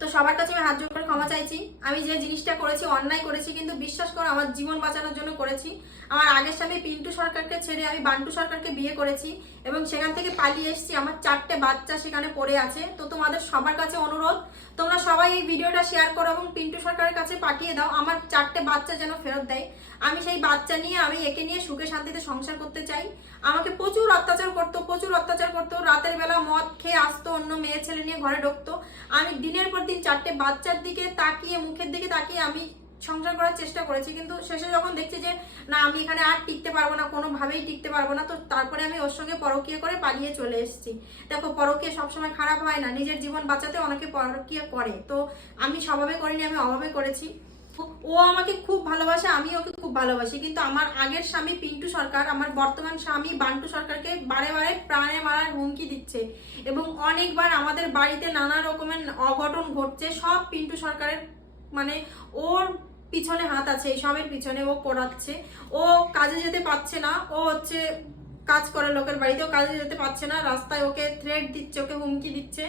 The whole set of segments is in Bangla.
তো সবার কাছে আমি হাত জোড় করে ক্ষমা চাইছি। আমি যে জিনিসটা করেছি অন্যায় করেছি, কিন্তু বিশ্বাস করো আমার জীবন বাঁচানোর জন্য করেছি। আমার আগের স্বামী পিন্টু সরকারকে ছেড়ে আমি বান্টু সরকারকে বিয়ে করেছি এবং সেখান থেকে পালিয়ে এসেছি। আমার 4টে বাচ্চা সেখানে পড়ে আছে। তো তোমাদের সবার কাছে অনুরোধ, তোমরা সবাই এই ভিডিওটা শেয়ার করো এবং পিন্টু সরকারের কাছে পাঠিয়ে দাও আমার 4টে বাচ্চা যেন ফেরত দেয়। আমি সেই বাচ্চা নিয়ে, আমি একে নিয়ে সুখে শান্তিতে সংসার করতে চাই। আমাকে প্রচুর অত্যাচার করতো। রাতের বেলা মদ খেয়ে আসতো, অন্য মেয়ে ছেলে নিয়ে ঘরে ঢুকতো। আমি দিনের পর দিন 4টে বাচ্চার দিকে তাকিয়ে, মুখের দিকে তাকিয়ে আমি সংসার করার চেষ্টা করেছি, কিন্তু শেষে যখন দেখছি যে না আমি এখানে আর টিকতে পারবো না, কোনোভাবেই টিকতে পারবো না, তো তারপরে আমি ওর সঙ্গে পরকীয়া করে পালিয়ে চলে এসেছি। দেখো, পরকীয়া সবসময় খারাপ হয় না, নিজের জীবন বাঁচাতে অনেকে পরকীয়া করে। তো আমি স্বভাবে করিনি, আমি অভাবে করেছি। ও আমাকে খুব ভালোবাসে, আমি ওকে খুব ভালোবাসি, কিন্তু আমার আগের স্বামী পিন্টু সরকার আমার বর্তমান স্বামী বান্টু সরকারকে বারে বারে প্রাণে মারার হুমকি দিচ্ছে এবং অনেকবার আমাদের বাড়িতে নানা রকমের অঘটন ঘটছে। সব পিন্টু সরকারের, মানে ওর পিছনে হাত আছে, এইসবের পিছনে ও করাচ্ছে। ও কাজে যেতে পারছে না, ও হচ্ছে কাজ করে লোকের বাড়িতেও কাজে যেতে পারছে না, রাস্তায় ওকে থ্রেট দিচ্ছে, ওকে হুমকি দিচ্ছে।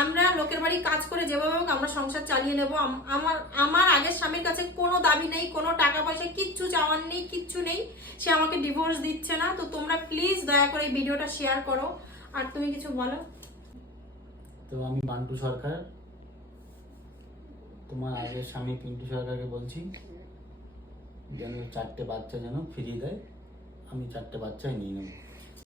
আমরা লোকের বাড়ি কাজ করে যেভাবে হোক আমরা সংসার চালিয়ে নেব। আমার আমার আগের স্বামীর কাছে কোনো দাবি নেই, কোনো টাকা পয়সা কিচ্ছু চাওয়ার নেই, কিচ্ছু নেই। সে আমাকে ডিভোর্স দিচ্ছে না। তো তোমরা প্লিজ দয়া করে এই ভিডিওটা শেয়ার করো। আর তুমি কিছু বলো। তো আমি বান্টু সরকার, তোমার আগের স্বামী পিন্টু সরকারকে বলছি যেন 4টে বাচ্চা যেন ফিরিয়ে দেয়। আমি 4টে বাচ্চাই নিয়ে নেব।